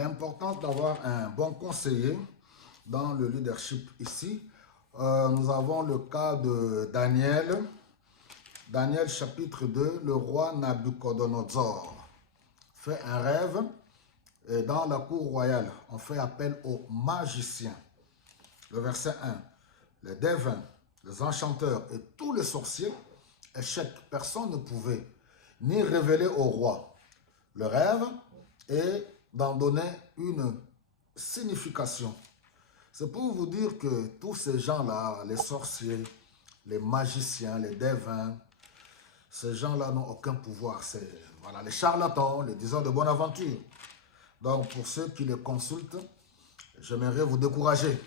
l'importance d'avoir un bon conseiller dans le leadership ici. Nous avons le cas de Daniel. Daniel chapitre 2, le roi Nabucodonosor fait un rêve et dans la cour royale, on fait appel aux magiciens. Le verset 1, les devins, les enchanteurs et tous les sorciers, échec, personne ne pouvait ni révéler au roi le rêve et d'en donner une signification. C'est pour vous dire que tous ces gens-là, les sorciers, les magiciens, les devins, ces gens-là n'ont aucun pouvoir. C'est voilà, les charlatans, les diseurs de bonne aventure. Donc pour ceux qui les consultent, j'aimerais vous décourager.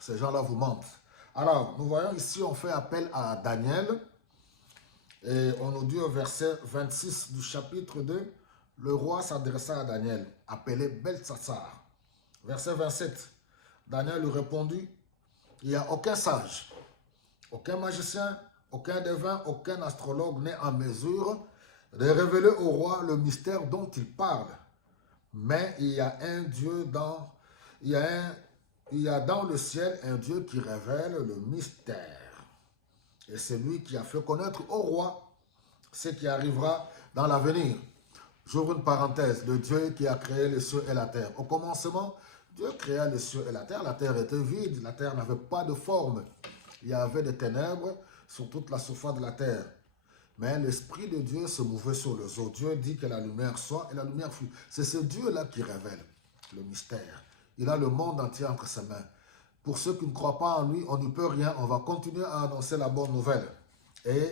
Ces gens-là vous mentent. Alors, nous voyons ici, on fait appel à Daniel. Et on nous dit au verset 26 du chapitre 2, le roi s'adressa à Daniel, appelé Beltsatsar. Verset 27, Daniel lui répondit, il n'y a aucun sage, aucun magicien, aucun devin, aucun astrologue n'est en mesure de révéler au roi le mystère dont il parle. Mais il y a un Dieu dans, il y a dans le ciel un Dieu qui révèle le mystère. Et c'est lui qui a fait connaître au roi ce qui arrivera dans l'avenir. J'ouvre une parenthèse, le Dieu qui a créé les cieux et la terre. Au commencement, Dieu créa les cieux et la terre était vide, la terre n'avait pas de forme. Il y avait des ténèbres sur toute la surface de la terre. Mais l'Esprit de Dieu se mouvait sur les eaux. Dieu dit que la lumière soit et la lumière fut. C'est ce Dieu-là qui révèle le mystère. Il a le monde entier entre ses mains. Pour ceux qui ne croient pas en lui, on n'y peut rien. On va continuer à annoncer la bonne nouvelle. Et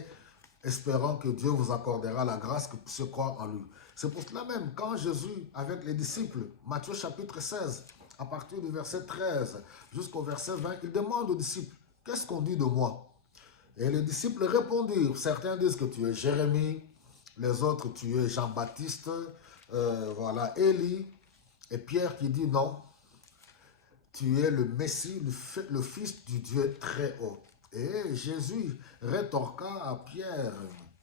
espérons que Dieu vous accordera la grâce que se croire en lui. C'est pour cela même, quand Jésus, avec les disciples, Matthieu chapitre 16, à partir du verset 13 jusqu'au verset 20, il demande aux disciples, qu'est-ce qu'on dit de moi? Et les disciples répondirent, certains disent que tu es Jérémie, les autres tu es Jean-Baptiste, voilà, Élie, et Pierre qui dit non, tu es le Messie, le Fils du Dieu très haut. Et Jésus rétorqua à Pierre,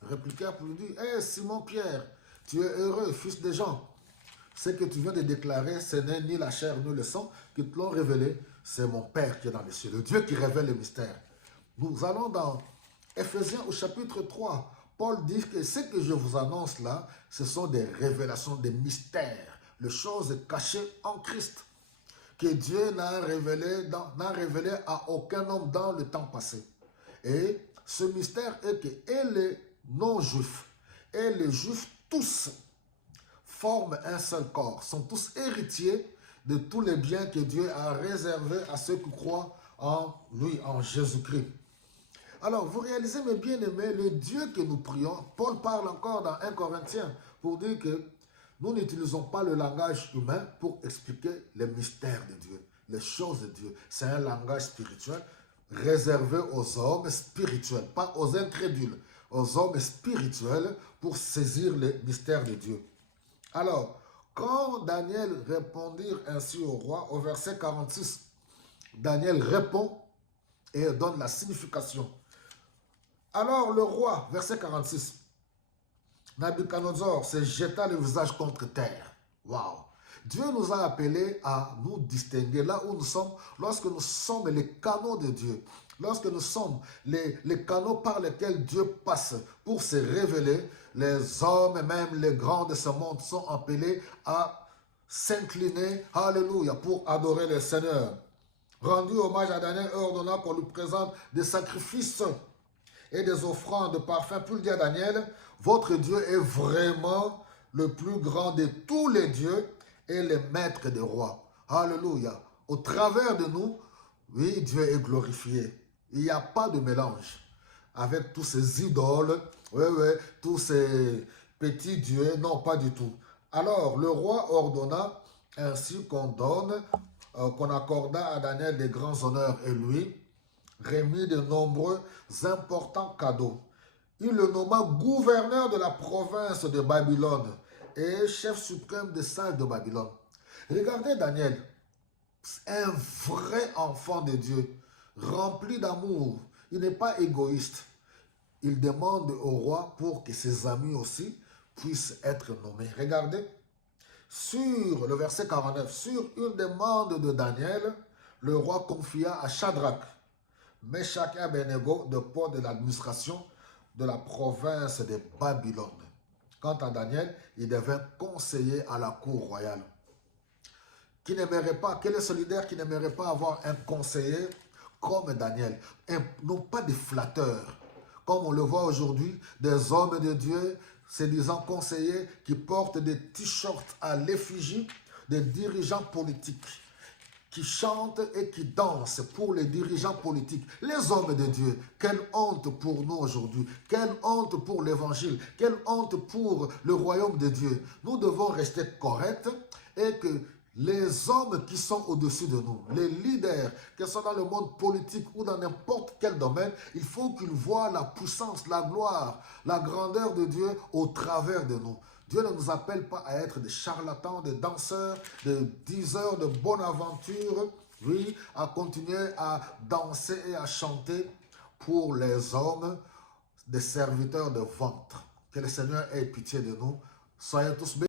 répliqua pour lui dire, hé Simon Pierre, tu es heureux, fils de Jean. Ce que tu viens de déclarer, ce n'est ni la chair ni le sang qui te l'ont révélé, c'est mon Père qui est dans les cieux, le Dieu qui révèle le mystère. Nous allons dans Éphésiens au chapitre 3. Paul dit que ce que je vous annonce là, ce sont des révélations, des mystères, les choses cachées en Christ, que Dieu n'a révélé à aucun homme dans le temps passé. Et ce mystère est que et les non-juifs et les juifs tous forment un seul corps, sont tous héritiers de tous les biens que Dieu a réservés à ceux qui croient en lui, en Jésus-Christ. Alors, vous réalisez, mes bien-aimés, le Dieu que nous prions, Paul parle encore dans 1 Corinthiens pour dire que nous n'utilisons pas le langage humain pour expliquer les mystères de Dieu, les choses de Dieu. C'est un langage spirituel réservé aux hommes spirituels, pas aux incrédules, aux hommes spirituels pour saisir les mystères de Dieu. Alors, quand Daniel répondit ainsi au roi, au verset 46, Daniel répond et donne la signification. Alors le roi, verset 46, Nabucodonosor se jeta le visage contre terre. Waouh! Dieu nous a appelés à nous distinguer là où nous sommes, lorsque nous sommes les canaux de Dieu, lorsque nous sommes les canaux par lesquels Dieu passe pour se révéler. Les hommes et même les grands de ce monde sont appelés à s'incliner, alléluia, pour adorer le Seigneur. Rendu hommage à Daniel, ordonna qu'on lui présente des sacrifices et des offrandes de parfum. Pour dire à Daniel, votre Dieu est vraiment le plus grand de tous les dieux et le maître des rois. Alléluia. Au travers de nous, oui, Dieu est glorifié. Il n'y a pas de mélange avec tous ces idoles, tous ces petits dieux. Non, pas du tout. Alors, le roi ordonna ainsi qu'on donne, qu'on accorda à Daniel des grands honneurs et lui remit de nombreux importants cadeaux. Il le nomma gouverneur de la province de Babylone et chef suprême des sages de Babylone. Regardez Daniel, un vrai enfant de Dieu, rempli d'amour. Il n'est pas égoïste. Il demande au roi pour que ses amis aussi puissent être nommés. Regardez, Sur le verset 49, sur une demande de Daniel, le roi confia à Shadrach, Meshach et Abednego de port de l'administration de la province de Babylone. Quant à Daniel, il devint conseiller à la cour royale. Qui n'aimerait pas, quel est ce leader qui n'aimerait pas avoir un conseiller comme Daniel, non pas des flatteurs, comme on le voit aujourd'hui, des hommes de Dieu, se disant conseillers, qui portent des t-shirts à l'effigie des dirigeants politiques, qui chantent et qui dansent pour les dirigeants politiques, les hommes de Dieu. Quelle honte pour nous aujourd'hui, quelle honte pour l'évangile, quelle honte pour le royaume de Dieu. Nous devons rester corrects et que les hommes qui sont au-dessus de nous, les leaders, qu'ils soient dans le monde politique ou dans n'importe quel domaine, il faut qu'ils voient la puissance, la gloire, la grandeur de Dieu au travers de nous. Dieu ne nous appelle pas à être des charlatans, des danseurs, des diseurs de bonne aventure, oui, à continuer à danser et à chanter pour les hommes, des serviteurs de ventre. Que le Seigneur ait pitié de nous. Soyez tous bénis.